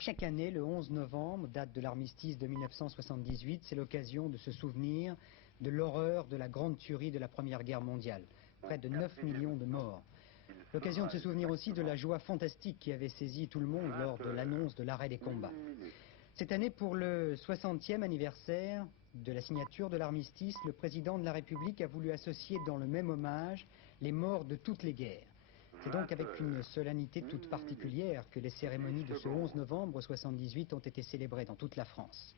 Chaque année, le 11 novembre, date de l'armistice de 1978, c'est l'occasion de se souvenir de l'horreur de la grande tuerie de la Première Guerre mondiale. Près de 9 millions de morts. L'occasion de se souvenir aussi de la joie fantastique qui avait saisi tout le monde lors de l'annonce de l'arrêt des combats. Cette année, pour le 60e anniversaire de la signature de l'armistice, le président de la République a voulu associer dans le même hommage les morts de toutes les guerres. C'est donc avec une solennité toute particulière que les cérémonies de ce 11 novembre 78 ont été célébrées dans toute la France.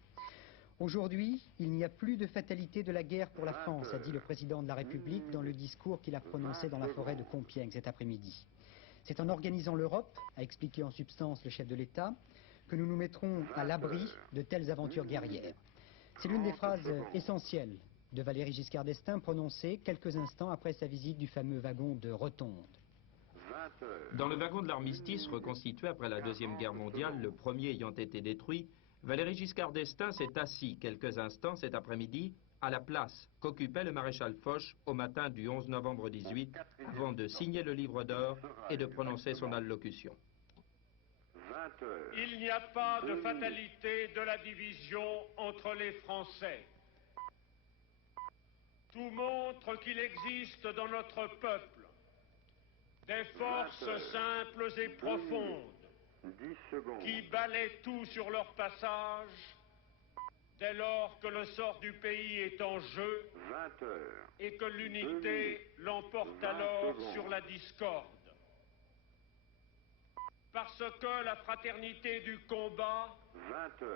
Aujourd'hui, il n'y a plus de fatalité de la guerre pour la France, a dit le président de la République dans le discours qu'il a prononcé dans la forêt de Compiègne cet après-midi. C'est en organisant l'Europe, a expliqué en substance le chef de l'État, que nous nous mettrons à l'abri de telles aventures guerrières. C'est l'une des phrases essentielles de Valéry Giscard d'Estaing prononcée quelques instants après sa visite du fameux wagon de Rotonde. Dans le wagon de l'armistice reconstitué après la Deuxième Guerre mondiale, le premier ayant été détruit, Valéry Giscard d'Estaing s'est assis quelques instants cet après-midi à la place qu'occupait le maréchal Foch au matin du 11 novembre 18 avant de signer le livre d'or et de prononcer son allocution. Il n'y a pas de fatalité de la division entre les Français. Tout montre qu'il existe dans notre peuple des forces simples et profondes qui balaient tout sur leur passage dès lors que le sort du pays est en jeu et que l'unité l'emporte alors sur la discorde. Parce que la fraternité du combat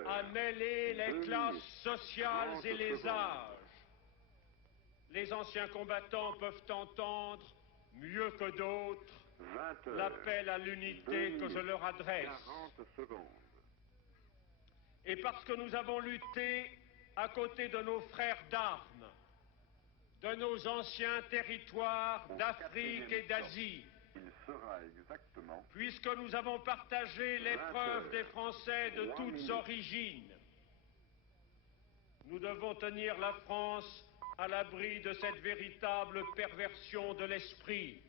a mêlé les classes sociales et les âges. Les anciens combattants peuvent entendre, mieux que d'autres, l'appel à l'unité que je leur adresse. Et parce que nous avons lutté à côté de nos frères d'armes, de nos anciens territoires d'Afrique et d'Asie, puisque nous avons partagé l'épreuve des Français de toutes origines, nous devons tenir la France à l'abri de cette véritable perversion de l'esprit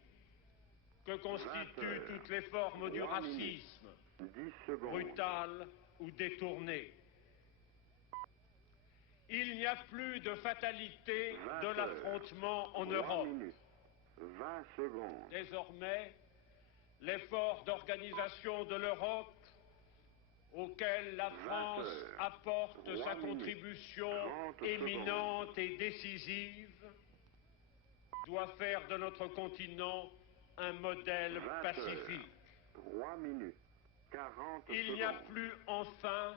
que constituent toutes les formes du racisme, brutales ou détournées. Il n'y a plus de fatalité de l'affrontement en Europe. Désormais, l'effort d'organisation de l'Europe, auquel la France apporte sa contribution éminente et décisive, doit faire de notre continent un modèle pacifique. Il n'y a plus enfin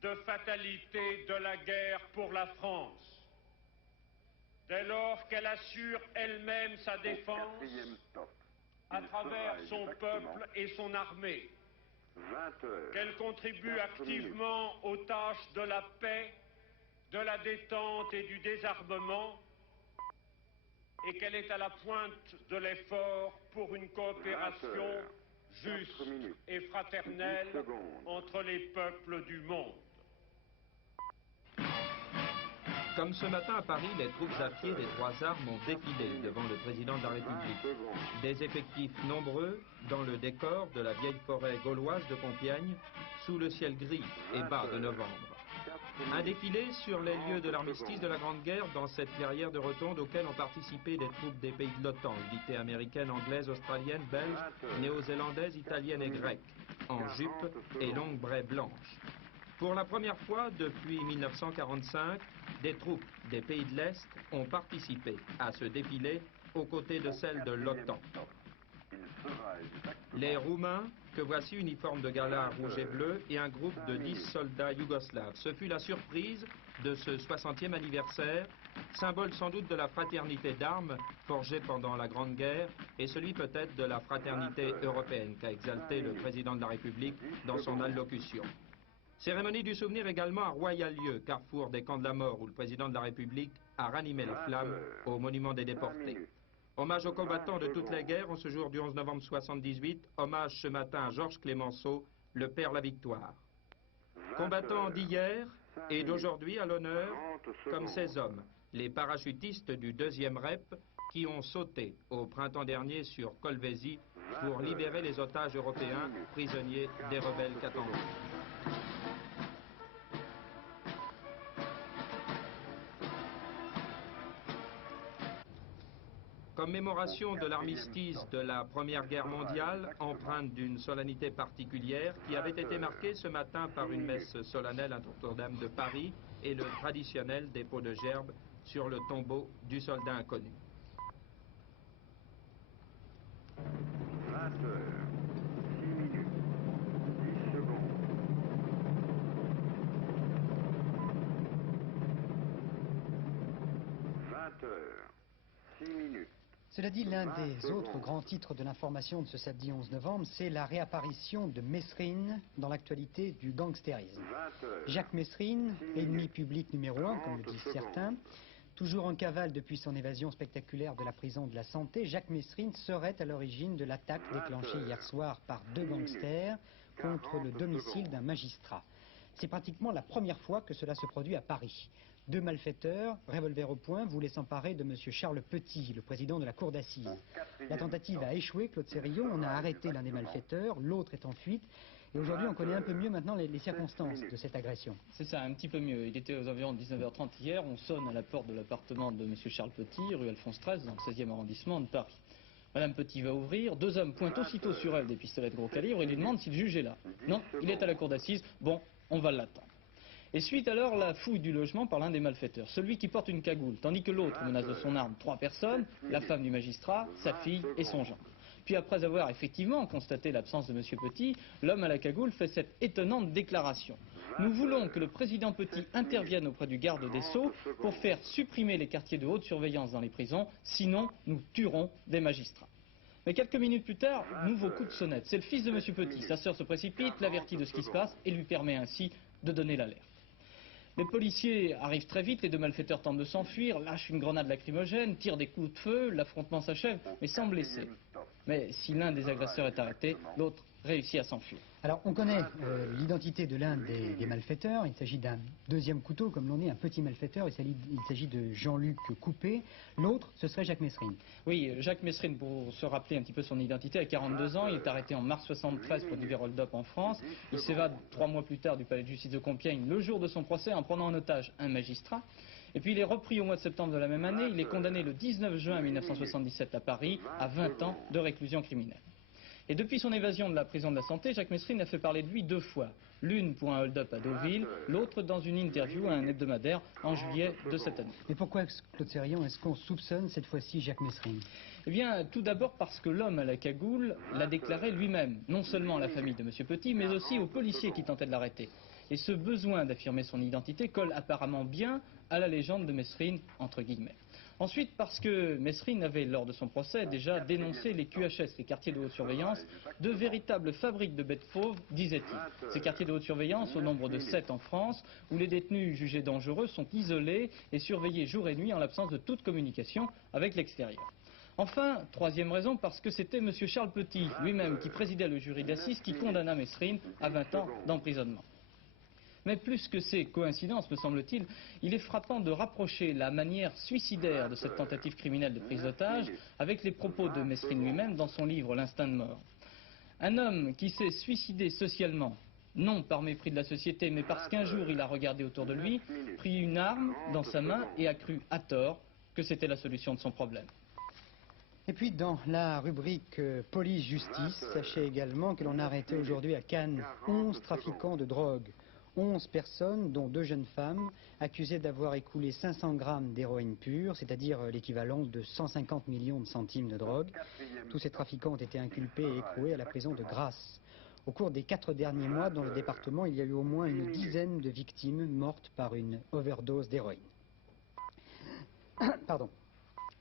de fatalité de la guerre pour la France. Dès lors qu'elle assure elle-même sa défense à travers son peuple et son armée, qu'elle contribue activement aux tâches de la paix, de la détente et du désarmement, et qu'elle est à la pointe de l'effort pour une coopération juste et fraternelle entre les peuples du monde. Comme ce matin à Paris, les troupes à pied des trois armes ont défilé devant le président de la République. Des effectifs nombreux dans le décor de la vieille forêt gauloise de Compiègne, sous le ciel gris et bas de novembre. Un défilé sur les lieux de l'armistice de la Grande Guerre dans cette clairière de Rotonde auquel ont participé des troupes des pays de l'OTAN, unités américaines, anglaises, australiennes, belges, néo-zélandaises, italiennes et grecques, en jupe et longues braies blanches. Pour la première fois depuis 1945, des troupes des pays de l'Est ont participé à ce défilé aux côtés de celles de l'OTAN. Les Roumains, que voici uniformes de gala rouge et bleu, et un groupe de 10 soldats yougoslaves. Ce fut la surprise de ce 60e anniversaire, symbole sans doute de la fraternité d'armes forgée pendant la Grande Guerre et celui peut-être de la fraternité européenne qu'a exalté le président de la République dans son allocution. Cérémonie du souvenir également à Royal-Lieu, carrefour des camps de la mort, où le président de la République a ranimé les flammes au monument des déportés. Hommage aux combattants de toutes les guerres en ce jour du 11 novembre 78, hommage ce matin à Georges Clémenceau, le père la victoire. Combattants d'hier et d'aujourd'hui à l'honneur, comme ces hommes, les parachutistes du 2e REP, qui ont sauté au printemps dernier sur Colvézi pour libérer les otages européens prisonniers des rebelles catalans. Commémoration de l'armistice de la Première Guerre mondiale, empreinte d'une solennité particulière qui avait été marquée ce matin par une messe solennelle à Notre-Dame de Paris et le traditionnel dépôt de gerbes sur le tombeau du soldat inconnu. 20 heures, 6 minutes, 10 secondes. 20 heures, 6 minutes. Cela dit, l'un des autres grands titres de l'information de ce samedi 11 novembre, c'est la réapparition de Mesrine dans l'actualité du gangstérisme. Jacques Mesrine, ennemi public numéro 1, comme le disent certains, toujours en cavale depuis son évasion spectaculaire de la prison de la Santé, Jacques Mesrine serait à l'origine de l'attaque déclenchée hier soir par 2 gangsters contre le domicile d'un magistrat. C'est pratiquement la première fois que cela se produit à Paris. 2 malfaiteurs, revolver au poing, voulaient s'emparer de M. Charles Petit, le président de la cour d'assises. La tentative a échoué, Claude Sérillon, on a arrêté l'un des malfaiteurs, l'autre est en fuite. Et aujourd'hui, on connaît un peu mieux maintenant les circonstances de cette agression. C'est ça, un petit peu mieux. Il était aux environs de 19h30 hier, on sonne à la porte de l'appartement de M. Charles Petit, rue Alphonse XIII, dans le 16e arrondissement de Paris. Madame Petit va ouvrir, 2 hommes pointent aussitôt sur elle des pistolets de gros calibre et lui demandent si le juge est là. Non, il est à la cour d'assises, bon, on va l'attendre. Et suite alors la fouille du logement par l'un des malfaiteurs, celui qui porte une cagoule, tandis que l'autre menace de son arme 3 personnes, la femme du magistrat, sa fille et son gendre. Puis après avoir effectivement constaté l'absence de M. Petit, l'homme à la cagoule fait cette étonnante déclaration. Nous voulons que le président Petit intervienne auprès du garde des Sceaux pour faire supprimer les quartiers de haute surveillance dans les prisons, sinon nous tuerons des magistrats. Mais quelques minutes plus tard, nouveau coup de sonnette. C'est le fils de M. Petit. Sa sœur se précipite, l'avertit de ce qui se passe et lui permet ainsi de donner l'alerte. Les policiers arrivent très vite, les 2 malfaiteurs tentent de s'enfuir, lâchent une grenade lacrymogène, tirent des coups de feu, l'affrontement s'achève, mais sans blesser. Mais si l'un des agresseurs est arrêté, l'autre réussit à s'enfuir. Alors, on connaît l'identité de l'un des malfaiteurs. Il s'agit d'un 2e couteau, comme l'on dit, un petit malfaiteur. Il s'agit de Jean-Luc Coupé. L'autre, ce serait Jacques Mesrine. Oui, Jacques Mesrine, pour se rappeler un petit peu son identité, a 42 ans. Il est arrêté en mars 73 pour divers hold-up en France. Il s'évade 3 mois plus tard du palais de justice de Compiègne, le jour de son procès, en prenant en otage un magistrat. Et puis il est repris au mois de septembre de la même année. Il est condamné le 19 juin 1977 à Paris à 20 ans de réclusion criminelle. Et depuis son évasion de la prison de la Santé, Jacques Mesrine a fait parler de lui 2 fois. L'une pour un hold-up à Deauville, l'autre dans une interview à un hebdomadaire en juillet de cette année. Mais pourquoi, Claude Sérillon, est-ce qu'on soupçonne cette fois-ci Jacques Mesrine? Eh bien, tout d'abord parce que l'homme à la cagoule l'a déclaré lui-même, non seulement à la famille de M. Petit, mais aussi aux policiers qui tentaient de l'arrêter. Et ce besoin d'affirmer son identité colle apparemment bien à la légende de Mesrine, entre guillemets. Ensuite, parce que Mesrine avait, lors de son procès, déjà dénoncé les QHS, les quartiers de haute surveillance, de véritables fabriques de bêtes fauves, disait-il. Ces quartiers de haute surveillance, au nombre de 7 en France, où les détenus jugés dangereux sont isolés et surveillés jour et nuit en l'absence de toute communication avec l'extérieur. Enfin, 3e raison, parce que c'était M. Charles Petit, lui-même, qui présidait le jury d'assises, qui condamna Mesrine à 20 ans d'emprisonnement. Mais plus que ces coïncidences, me semble-t-il, il est frappant de rapprocher la manière suicidaire de cette tentative criminelle de prise d'otage avec les propos de Mesrine lui-même dans son livre L'instinct de mort. Un homme qui s'est suicidé socialement, non par mépris de la société, mais parce qu'un jour il a regardé autour de lui, pris une arme dans sa main et a cru à tort que c'était la solution de son problème. Et puis dans la rubrique police-justice, sachez également que l'on a arrêté aujourd'hui à Cannes 11 trafiquants de drogue. 11 personnes, dont 2 jeunes femmes, accusées d'avoir écoulé 500 grammes d'héroïne pure, c'est-à-dire l'équivalent de 150 millions de centimes de drogue. Tous ces trafiquants ont été inculpés et écroués à la prison de Grasse. Au cours des 4 derniers mois, dans le département, il y a eu au moins une dizaine de victimes mortes par une overdose d'héroïne. Pardon.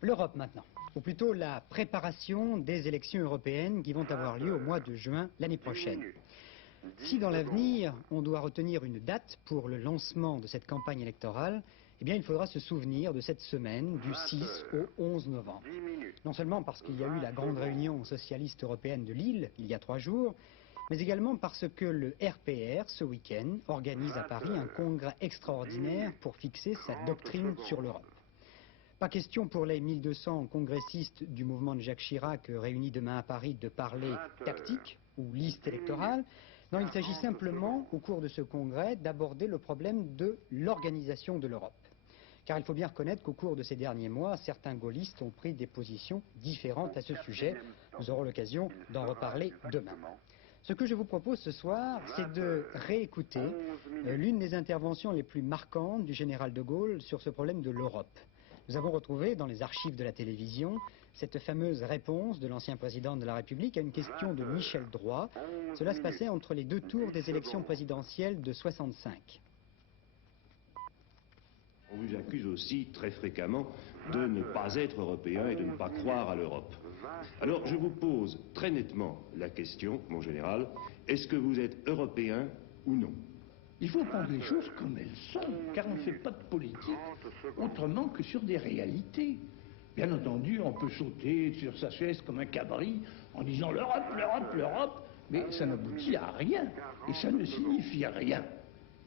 L'Europe maintenant, ou plutôt la préparation des élections européennes qui vont avoir lieu au mois de juin l'année prochaine. Si dans l'avenir, on doit retenir une date pour le lancement de cette campagne électorale, eh bien il faudra se souvenir de cette semaine du 6 au 11 novembre. Non seulement parce qu'il y a eu la grande réunion socialiste européenne de Lille, il y a 3 jours, mais également parce que le RPR, ce week-end, organise à Paris un congrès extraordinaire pour fixer sa doctrine sur l'Europe. Pas question pour les 1200 congressistes du mouvement de Jacques Chirac réunis demain à Paris de parler tactique ou liste électorale. Non, il s'agit simplement, au cours de ce congrès, d'aborder le problème de l'organisation de l'Europe. Car il faut bien reconnaître qu'au cours de ces derniers mois, certains gaullistes ont pris des positions différentes à ce sujet. Nous aurons l'occasion d'en reparler demain. Ce que je vous propose ce soir, c'est de réécouter l'une des interventions les plus marquantes du général de Gaulle sur ce problème de l'Europe. Nous avons retrouvé dans les archives de la télévision cette fameuse réponse de l'ancien président de la République à une question de Michel Droit. Cela se passait entre les deux tours des élections présidentielles de 65. On vous accuse aussi très fréquemment de ne pas être européen et de ne pas croire à l'Europe. Alors je vous pose très nettement la question, mon général, est-ce que vous êtes européen ou non? Il faut prendre les choses comme elles sont, car on ne fait pas de politique autrement que sur des réalités. Bien entendu, on peut sauter sur sa chaise comme un cabri en disant l'Europe, l'Europe, l'Europe, mais ça n'aboutit à rien et ça ne signifie rien.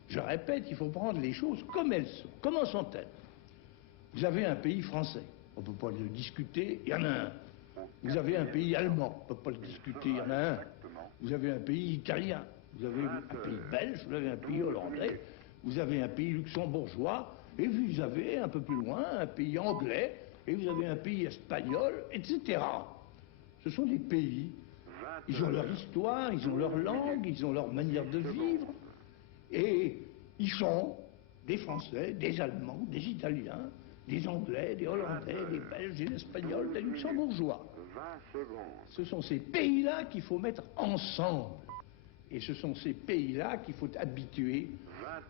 Je répète, il faut prendre les choses comme elles sont. Comment sont-elles? Vous avez un pays français, on ne peut pas le discuter, il y en a un. Vous avez un pays allemand, on ne peut pas le discuter, il y en a un. Vous avez un pays italien, vous avez un pays belge, vous avez un pays hollandais, vous avez un pays luxembourgeois, et vous avez un peu plus loin un pays anglais, et vous avez un pays espagnol, etc. Ce sont des pays, ils ont leur histoire, ils ont leur langue, ils ont leur manière de vivre, et ils sont des Français, des Allemands, des Italiens, des Anglais, des Hollandais, des Belges, des Espagnols, des Luxembourgeois. Ce sont ces pays-là qu'il faut mettre ensemble. Et ce sont ces pays-là qu'il faut habituer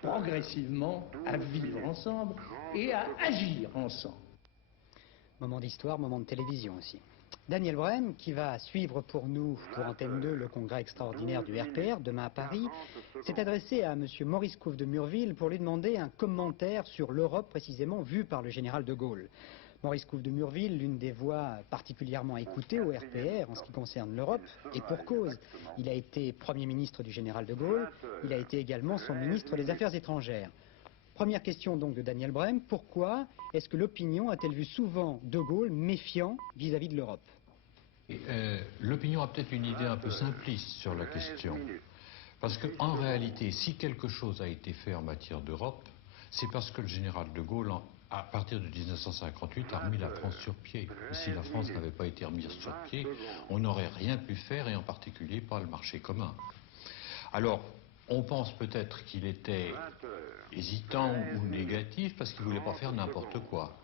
progressivement à vivre ensemble et à agir ensemble. Moment d'histoire, moment de télévision aussi. Daniel Brême, qui va suivre pour nous, pour Antenne 2, le congrès extraordinaire du RPR, demain à Paris, s'est adressé à M. Maurice Couve de Murville pour lui demander un commentaire sur l'Europe précisément vue par le général de Gaulle. Maurice Couve de Murville, l'une des voix particulièrement écoutées au RPR en ce qui concerne l'Europe, et pour cause. Il a été Premier ministre du général de Gaulle, il a été également son ministre des Affaires étrangères. Première question donc de Daniel Brême, pourquoi est-ce que l'opinion a-t-elle vu souvent de Gaulle méfiant vis-à-vis de l'Europe? L'opinion a peut-être une idée un peu simpliste sur la question. Parce qu'en réalité, si quelque chose a été fait en matière d'Europe, c'est parce que le général de Gaulle, à partir de 1958, a remis la France sur pied. Et si la France n'avait pas été remise sur pied, on n'aurait rien pu faire, et en particulier pas le marché commun. Alors, on pense peut-être qu'il était hésitant ou négatif parce qu'il ne voulait pas faire n'importe quoi.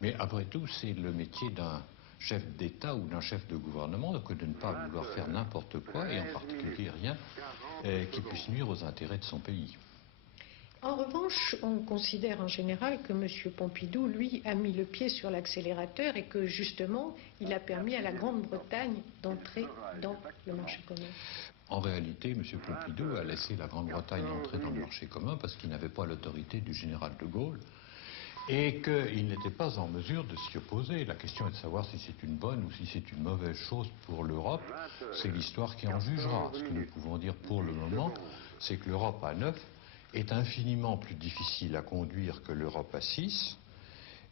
Mais après tout, c'est le métier d'un chef d'État ou d'un chef de gouvernement que de ne pas vouloir faire n'importe quoi, et en particulier rien qui puisse nuire aux intérêts de son pays. En revanche, on considère en général que M. Pompidou, lui, a mis le pied sur l'accélérateur et que, justement, il a permis à la Grande-Bretagne d'entrer dans le marché commun. En réalité, M. Pompidou a laissé la Grande-Bretagne entrer dans le marché commun parce qu'il n'avait pas l'autorité du général de Gaulle et qu'il n'était pas en mesure de s'y opposer. La question est de savoir si c'est une bonne ou si c'est une mauvaise chose pour l'Europe. C'est l'histoire qui en jugera. Ce que nous pouvons dire pour le moment, c'est que l'Europe à 9 est infiniment plus difficile à conduire que l'Europe à 6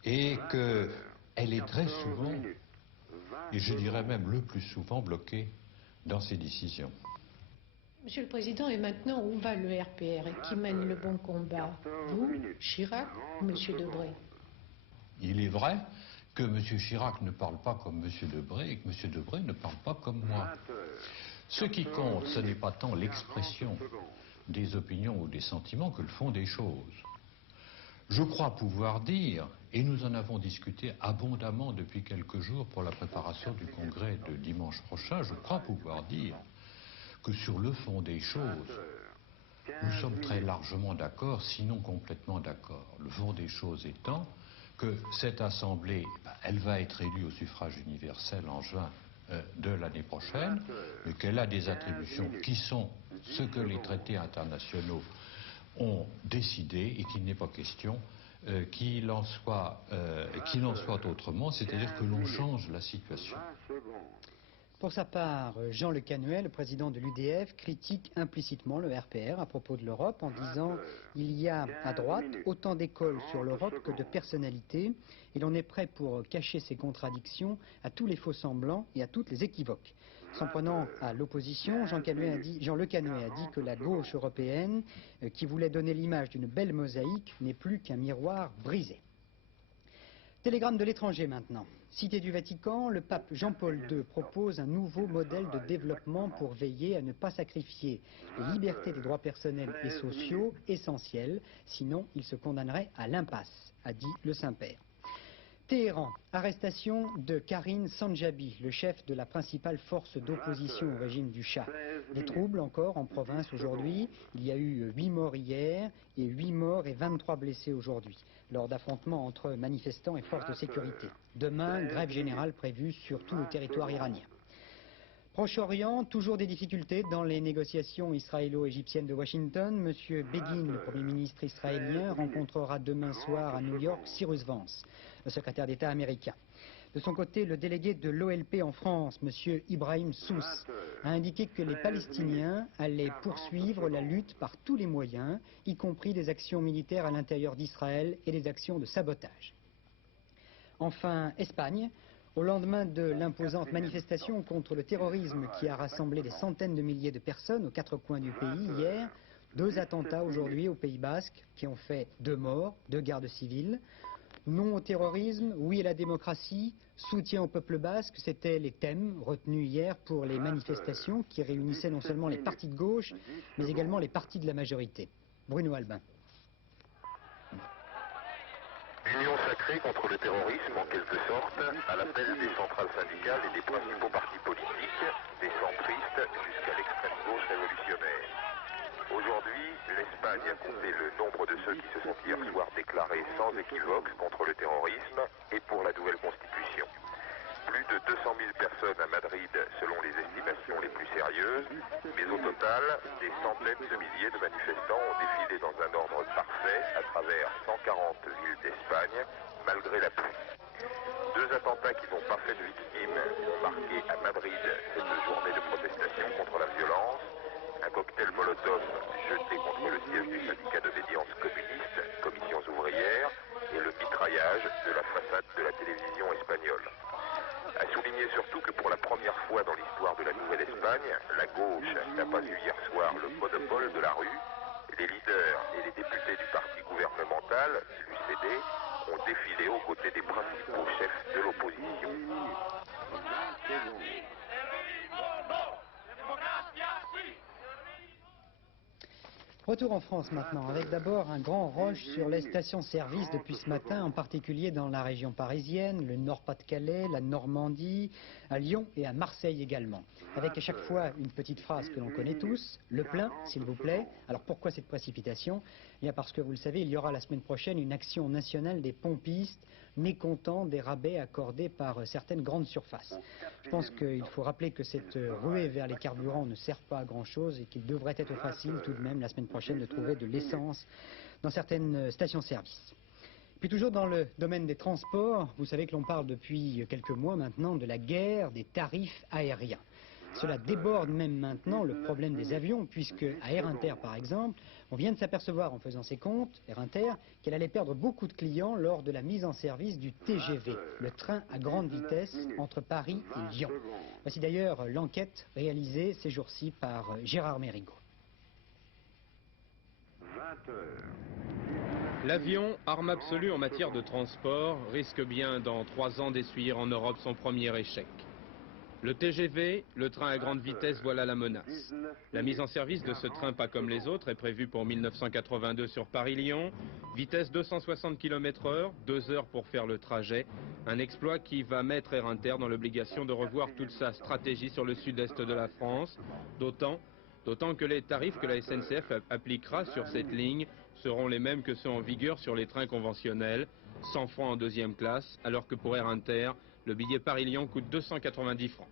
et qu'elle est très souvent, et je dirais même le plus souvent, bloquée dans ses décisions. Monsieur le Président, et maintenant, où va le RPR et qui mène le bon combat? Vous, Chirac ou M. Debré? Il est vrai que M. Chirac ne parle pas comme M. Debré et que M. Debré ne parle pas comme moi. Ce qui compte, ce n'est pas tant l'expression des opinions ou des sentiments que le fond des choses. Je crois pouvoir dire, et nous en avons discuté abondamment depuis quelques jours pour la préparation du congrès de dimanche prochain, je crois pouvoir dire que sur le fond des choses, nous sommes très largement d'accord, sinon complètement d'accord. Le fond des choses étant que cette Assemblée, elle va être élue au suffrage universel en juin de l'année prochaine, mais qu'elle a des attributions qui sont ce que les traités internationaux ont décidé et qu'il n'est pas question qu'il en soit autrement, c'est-à-dire que l'on change la situation. Pour sa part, Jean Le Canuet, le président de l'UDF, critique implicitement le RPR à propos de l'Europe en disant « Il y a à droite autant d'écoles sur l'Europe que de personnalités et l'on est prêt pour cacher ces contradictions à tous les faux-semblants et à toutes les équivoques ». S'en prenant à l'opposition, Jean Le Canuet a dit que la gauche européenne, qui voulait donner l'image d'une belle mosaïque, n'est plus qu'un miroir brisé. Télégramme de l'étranger maintenant. Cité du Vatican, le pape Jean-Paul II propose un nouveau modèle de développement pour veiller à ne pas sacrifier les libertés des droits personnels et sociaux essentiels, sinon il se condamnerait à l'impasse, a dit le Saint-Père. Téhéran, arrestation de Karine Sanjabi, le chef de la principale force d'opposition au régime du Shah. Des troubles encore en province aujourd'hui. Il y a eu 8 morts hier et 8 morts et 23 blessés aujourd'hui, lors d'affrontements entre manifestants et forces de sécurité. Demain, grève générale prévue sur tout le territoire iranien. Proche-Orient, toujours des difficultés dans les négociations israélo-égyptiennes de Washington. Monsieur Begin, le Premier ministre israélien, rencontrera demain soir à New York Cyrus Vance, le secrétaire d'État américain. De son côté, le délégué de l'OLP en France, M. Ibrahim Sous, a indiqué que les Palestiniens allaient poursuivre la lutte par tous les moyens, y compris des actions militaires à l'intérieur d'Israël et des actions de sabotage. Enfin, Espagne. Au lendemain de l'imposante manifestation contre le terrorisme qui a rassemblé des centaines de milliers de personnes aux 4 coins du pays hier, 2 attentats aujourd'hui au Pays Basque qui ont fait 2 morts, 2 gardes civils. Non au terrorisme, oui à la démocratie, soutien au peuple basque, c'était les thèmes retenus hier pour les manifestations qui réunissaient non seulement les partis de gauche, mais également les partis de la majorité. Bruno Albin. Union sacrée contre le terrorisme, en quelque sorte, à l'appel des centrales syndicales et des principaux partis politiques, des centristes jusqu'à l'extrême gauche révolutionnaire. Aujourd'hui, l'Espagne a compté le nombre de ceux qui se sont hier soir déclarés sans équivoque contre le terrorisme et pour la nouvelle constitution. Plus de 200 000 personnes à Madrid selon les estimations les plus sérieuses, mais au total, des centaines de milliers de manifestants ont défilé dans un ordre parfait à travers 140 villes d'Espagne, malgré la pluie. 2 attentats qui n'ont pas fait de victimes ont marqué à Madrid cette journée de protestation contre la violence. Un cocktail Molotov jeté contre le siège du syndicat d'obédience communiste, Commissions ouvrières, et le mitraillage de la façade de la télévision espagnole. A souligner surtout que pour la première fois dans l'histoire de la Nouvelle-Espagne, la gauche n'a pas eu hier soir le monopole de la rue. Les leaders et les députés du parti gouvernemental, l'UCD, ont défilé aux côtés des principaux chefs de l'opposition. Retour en France maintenant, avec d'abord un grand rush sur les stations-service depuis ce matin, en particulier dans la région parisienne, le Nord-Pas-de-Calais, la Normandie, à Lyon et à Marseille également. Avec à chaque fois une petite phrase que l'on connaît tous, le plein, s'il vous plaît. Alors pourquoi cette précipitation ? Eh bien parce que vous le savez, il y aura la semaine prochaine une action nationale des pompistes mécontents des rabais accordés par certaines grandes surfaces. Je pense qu'il faut rappeler que cette ruée vers les carburants ne sert pas à grand-chose et qu'il devrait être facile tout de même la semaine prochaine de trouver de l'essence dans certaines stations-service. Puis toujours dans le domaine des transports, vous savez que l'on parle depuis quelques mois maintenant de la guerre des tarifs aériens. Cela déborde même maintenant le problème des avions, puisque à Air Inter par exemple, on vient de s'apercevoir en faisant ses comptes, Air Inter, qu'elle allait perdre beaucoup de clients lors de la mise en service du TGV, le train à grande vitesse entre Paris et Lyon. Voici d'ailleurs l'enquête réalisée ces jours-ci par Gérard Mérigot. L'avion, arme absolue en matière de transport, risque bien dans 3 ans d'essuyer en Europe son premier échec. Le TGV, le train à grande vitesse, voilà la menace. La mise en service de ce train, pas comme les autres, est prévue pour 1982 sur Paris-Lyon. Vitesse 260 km/h, 2 heures pour faire le trajet. Un exploit qui va mettre Air Inter dans l'obligation de revoir toute sa stratégie sur le sud-est de la France. D'autant que les tarifs que la SNCF appliquera sur cette ligne seront les mêmes que ceux en vigueur sur les trains conventionnels, 100 francs en deuxième classe, alors que pour Air Inter, le billet Paris-Lyon coûte 290 francs.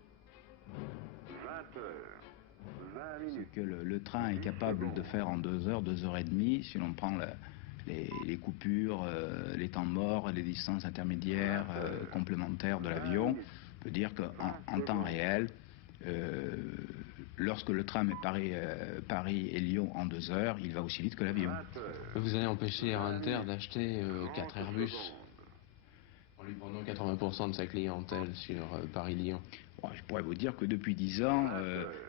Ce que le train est capable de faire en 2 heures, 2 heures et demie, si l'on prend les coupures, les temps morts, les distances intermédiaires complémentaires de l'avion, on peut dire qu'en temps réel, lorsque le tram est Paris et Lyon en 2 heures, il va aussi vite que l'avion. Vous allez empêcher Air Inter d'acheter 4 Airbus en lui prenant 80% de sa clientèle sur Paris-Lyon. Je pourrais vous dire que depuis 10 ans,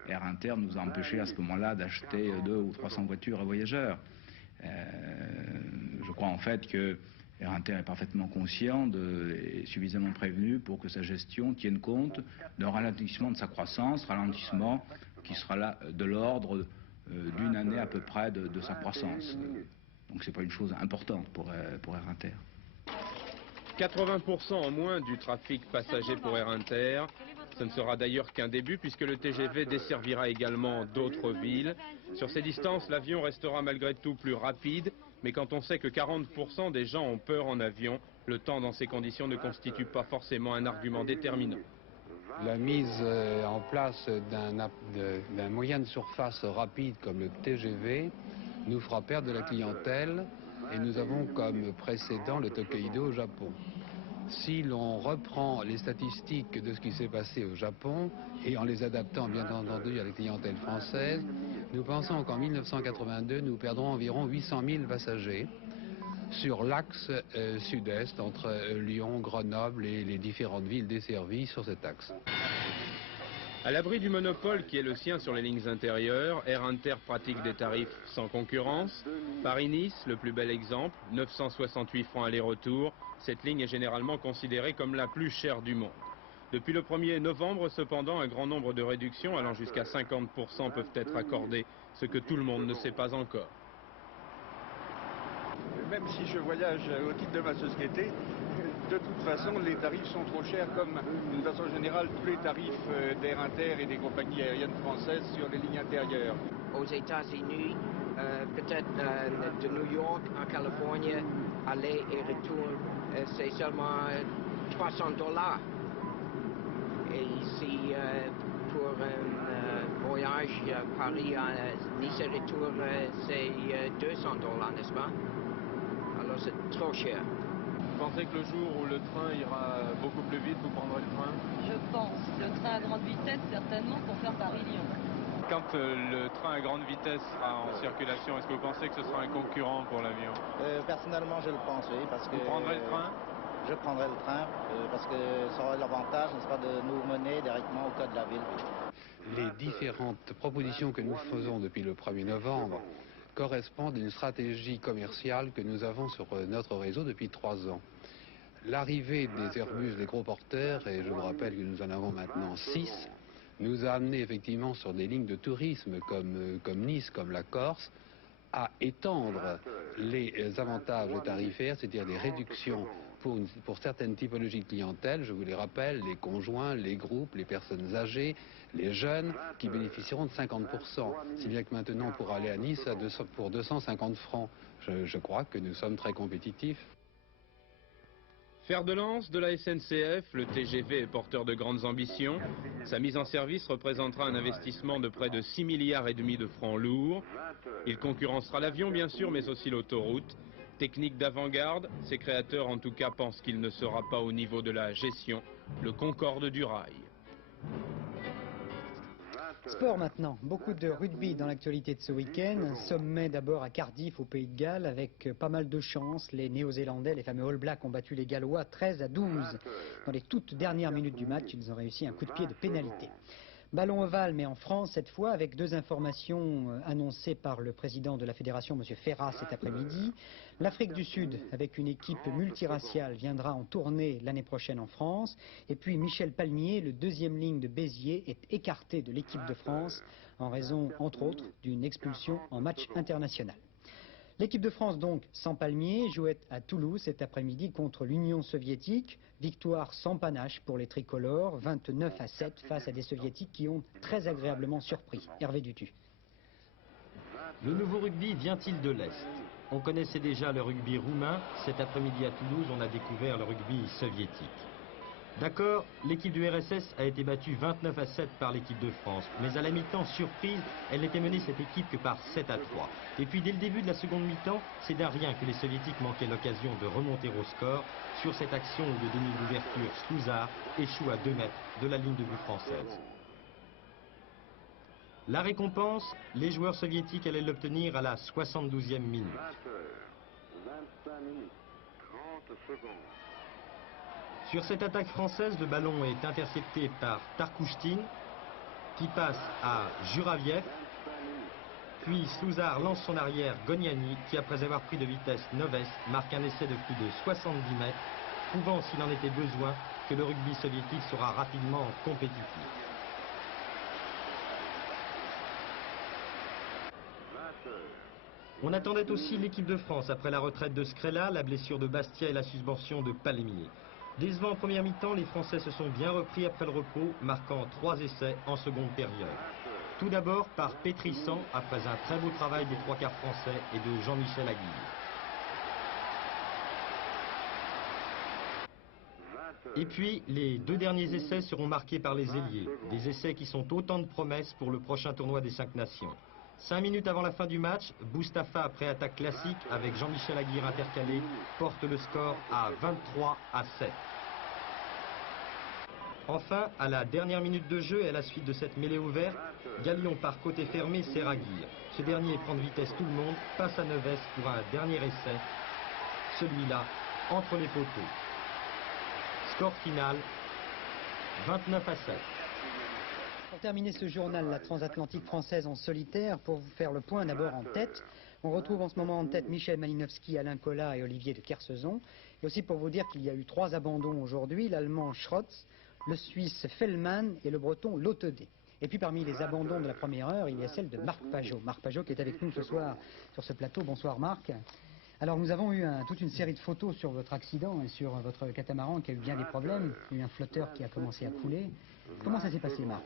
Air Inter nous a empêché à ce moment-là d'acheter 200 ou 300 voitures à voyageurs. Je crois en fait que Air Inter est parfaitement conscient et suffisamment prévenu pour que sa gestion tienne compte d'un ralentissement de sa croissance, ralentissement qui sera là de l'ordre d'une année à peu près de sa croissance. Donc c'est pas une chose importante pour Air Inter. 80% en moins du trafic passager pour Air Inter. Ce ne sera d'ailleurs qu'un début puisque le TGV desservira également d'autres villes. Sur ces distances, l'avion restera malgré tout plus rapide, mais quand on sait que 40% des gens ont peur en avion, le temps dans ces conditions ne constitue pas forcément un argument déterminant. La mise en place d'un moyen de surface rapide comme le TGV nous fera perdre de la clientèle et nous avons comme précédent le Tokaido au Japon. Si l'on reprend les statistiques de ce qui s'est passé au Japon et en les adaptant bien entendu à la clientèle française, nous pensons qu'en 1982 nous perdrons environ 800 000 passagers sur l'axe sud-est entre Lyon, Grenoble et les différentes villes desservies sur cet axe. À l'abri du monopole qui est le sien sur les lignes intérieures, Air Inter pratique des tarifs sans concurrence. Paris-Nice, le plus bel exemple, 968 francs aller-retour. Cette ligne est généralement considérée comme la plus chère du monde. Depuis le 1er novembre, cependant, un grand nombre de réductions allant jusqu'à 50% peuvent être accordées, ce que tout le monde ne sait pas encore. Même si je voyage au titre de ma société, de toute façon, les tarifs sont trop chers, comme d'une façon générale tous les tarifs d'Air Inter et des compagnies aériennes françaises sur les lignes intérieures. Aux États-Unis, peut-être de New York en Californie, aller et retour, c'est seulement $300. Et ici, pour un voyage Paris à Nice et retour, c'est $200, n'est-ce pas? Alors c'est trop cher. Vous pensez que le jour où le train ira beaucoup plus vite, vous prendrez le train? Je pense. Le train à grande vitesse, certainement, pour faire Paris-Lyon. Quand le train à grande vitesse sera en circulation, est-ce que vous pensez que ce sera un concurrent pour l'avion? Personnellement, je le pense, oui. Parce que vous prendrez le train? Je prendrai le train, parce que ça aura l'avantage, n'est-ce pas, de nous mener directement au cœur de la ville. Les différentes propositions que nous faisons depuis le 1er novembre correspondent à une stratégie commerciale que nous avons sur notre réseau depuis 3 ans. L'arrivée des Airbus, des gros porteurs, et je vous rappelle que nous en avons maintenant 6, nous a amené effectivement sur des lignes de tourisme comme Nice, comme la Corse, à étendre les avantages tarifaires, c'est-à-dire des réductions pour certaines typologies de clientèle, je vous les rappelle, les conjoints, les groupes, les personnes âgées, les jeunes, qui bénéficieront de 50%. Si bien que maintenant, pour aller à Nice, pour 250 francs, je crois que nous sommes très compétitifs. Fer de lance de la SNCF, le TGV est porteur de grandes ambitions. Sa mise en service représentera un investissement de près de 6,5 milliards de francs lourds. Il concurrencera l'avion, bien sûr, mais aussi l'autoroute. Technique d'avant-garde, ses créateurs en tout cas pensent qu'il ne sera pas au niveau de la gestion, le Concorde du rail. Sport maintenant, beaucoup de rugby dans l'actualité de ce week-end. Un sommet d'abord à Cardiff au Pays de Galles avec pas mal de chance. Les Néo-Zélandais, les fameux All Blacks, ont battu les Gallois 13-12. Dans les toutes dernières minutes du match, ils ont réussi un coup de pied de pénalité. Ballon ovale, mais en France cette fois, avec 2 informations annoncées par le président de la fédération, M. Ferrat, cet après-midi. L'Afrique du Sud, avec une équipe multiraciale, viendra en tournée l'année prochaine en France. Et puis Michel Palmier, le 2e ligne de Béziers, est écarté de l'équipe de France en raison, entre autres, d'une expulsion en match international. L'équipe de France, donc, sans Palmier, jouait à Toulouse cet après-midi contre l'Union soviétique. Victoire sans panache pour les tricolores, 29-7 face à des soviétiques qui ont très agréablement surpris. Hervé Dutu. Le nouveau rugby vient-il de l'Est? On connaissait déjà le rugby roumain. Cet après-midi à Toulouse, on a découvert le rugby soviétique. D'accord, l'équipe du RSS a été battue 29-7 par l'équipe de France. Mais à la mi-temps, surprise, elle n'était menée cette équipe que par 7-3. Et puis dès le début de la seconde mi-temps, c'est d'un rien que les Soviétiques manquaient l'occasion de remonter au score sur cette action où le demi d'ouverture Slouzard échoue à 2 mètres de la ligne de but française. La récompense, les joueurs soviétiques allaient l'obtenir à la 72e minute. 20 h 25 minutes, 30 secondes. Sur cette attaque française, le ballon est intercepté par Tarkouchtine, qui passe à Juraviev, puis Slouzar lance son arrière Goniani, qui après avoir pris de vitesse Noves, marque un essai de plus de 70 mètres, prouvant s'il en était besoin que le rugby soviétique sera rapidement compétitif. On attendait aussi l'équipe de France après la retraite de Scrella, la blessure de Bastia et la suspension de Palémier. Décevant en première mi-temps, les Français se sont bien repris après le repos, marquant 3 essais en seconde période. Tout d'abord par Pétrissan, après un très beau travail des 3 quarts français et de Jean-Michel Aguirre. Et puis, les 2 derniers essais seront marqués par les ailiers, des essais qui sont autant de promesses pour le prochain tournoi des 5 nations. 5 minutes avant la fin du match, Boustafa, après attaque classique, avec Jean-Michel Aguirre intercalé, porte le score à 23-7. Enfin, à la dernière minute de jeu et à la suite de cette mêlée ouverte, Galion par côté fermé sert Aguirre. Ce dernier prend de vitesse tout le monde, passe à Neves pour un dernier essai, celui-là entre les poteaux. Score final, 29-7. Pour terminer ce journal, la transatlantique française en solitaire, pour vous faire le point d'abord en tête, on retrouve en ce moment en tête Michel Malinowski, Alain Collat et Olivier de Kersauzon. Et aussi pour vous dire qu'il y a eu 3 abandons aujourd'hui, l'Allemand Schrotz, le Suisse Fellman et le Breton Lotedé. Et puis parmi les abandons de la première heure, il y a celle de Marc Pajot. Marc Pajot qui est avec nous ce soir sur ce plateau. Bonsoir Marc. Alors nous avons eu toute une série de photos sur votre accident et sur votre catamaran qui a eu bien des problèmes. Il y a eu un flotteur qui a commencé à couler. Comment ça s'est passé Marc ?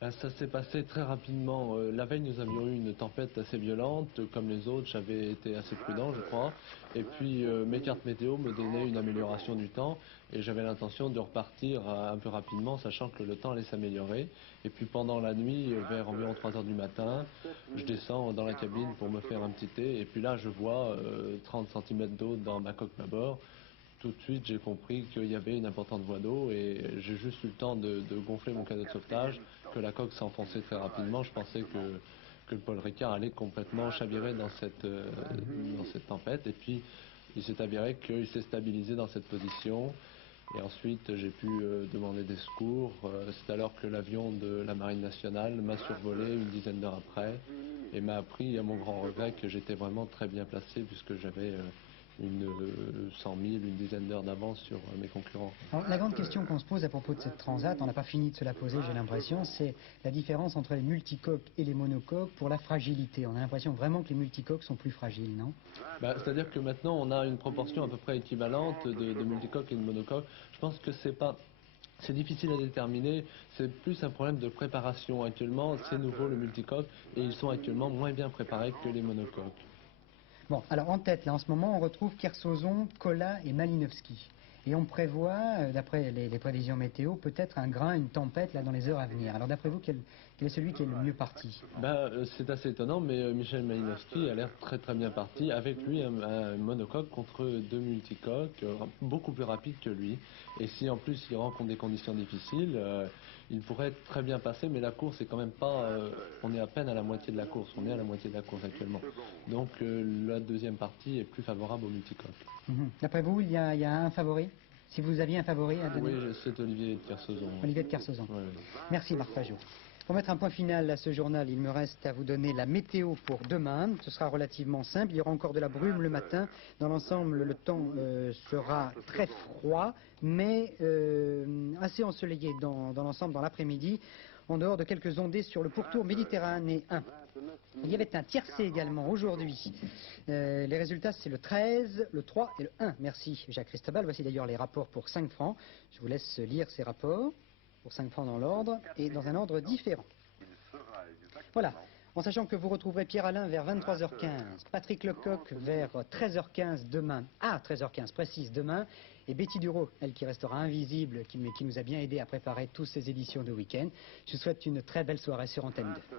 Ça s'est passé très rapidement. La veille, nous avions eu une tempête assez violente. Comme les autres, j'avais été assez prudent, je crois. Et puis, mes cartes météo me donnaient une amélioration du temps. Et j'avais l'intention de repartir un peu rapidement, sachant que le temps allait s'améliorer. Et puis, pendant la nuit, vers environ 3 h du matin, je descends dans la cabine pour me faire un petit thé. Et puis là, je vois 30 cm d'eau dans ma coque bâbord. Tout de suite, j'ai compris qu'il y avait une importante voie d'eau et j'ai juste eu le temps de gonfler mon canot de sauvetage, que la coque s'enfonçait très rapidement. Je pensais que le Paul Ricard allait complètement chavirer dans cette tempête. Et puis, il s'est avéré qu'il s'est stabilisé dans cette position. Et ensuite, j'ai pu demander des secours. C'est alors que l'avion de la Marine nationale m'a survolé une dizaine d'heures après et m'a appris, à mon grand regret, que j'étais vraiment très bien placé puisque j'avais une 100 000, une dizaine d'heures d'avance sur mes concurrents. Alors, la grande question qu'on se pose à propos de cette transat, on n'a pas fini de se la poser, j'ai l'impression, c'est la différence entre les multicoques et les monocoques pour la fragilité. On a l'impression vraiment que les multicoques sont plus fragiles, non ? C'est-à-dire que maintenant on a une proportion à peu près équivalente de multicoques et de monocoques. Je pense que c'est difficile à déterminer, c'est plus un problème de préparation. Actuellement, c'est nouveau le multicoque et ils sont actuellement moins bien préparés que les monocoques. Bon, alors en tête, là, en ce moment, on retrouve Kersauzon, Collat et Malinowski. Et on prévoit, d'après les prévisions météo, peut-être un grain, une tempête là dans les heures à venir. Alors d'après vous, quel est celui qui est le mieux parti ? C'est assez étonnant, mais Michel Malinowski a l'air très très bien parti. Avec lui, un monocoque contre 2 multicoques, beaucoup plus rapide que lui. Et si en plus il rencontre des conditions difficiles, il pourrait très bien passer, mais la course est quand même pas... on est à peine à la moitié de la course, on est à la moitié de la course actuellement. Donc la deuxième partie est plus favorable au multicoque. D'après vous, il y a un favori ? Si vous aviez un favori à donner ? Oui, c'est Olivier de Kersauzon. Olivier de Kersauzon. Oui. Merci Marc Pajot. Pour mettre un point final à ce journal, il me reste à vous donner la météo pour demain. Ce sera relativement simple. Il y aura encore de la brume le matin. Dans l'ensemble, le temps sera très froid, mais assez ensoleillé dans l'ensemble dans l'après-midi, en dehors de quelques ondées sur le pourtour méditerranéen 1. Il y avait un tiercé également aujourd'hui. Les résultats, c'est le 13, le 3 et le 1. Merci Jacques Cristobal. Voici d'ailleurs les rapports pour 5 francs. Je vous laisse lire ces rapports pour 5 francs dans l'ordre et dans un ordre différent. Voilà. En sachant que vous retrouverez Pierre Alain vers 23h15, Patrick Lecoq vers 13h15 demain, à 13h15 précise demain, et Betty Duro, elle qui restera invisible, mais qui nous a bien aidé à préparer toutes ces éditions de week-end. Je vous souhaite une très belle soirée sur Antenne 2.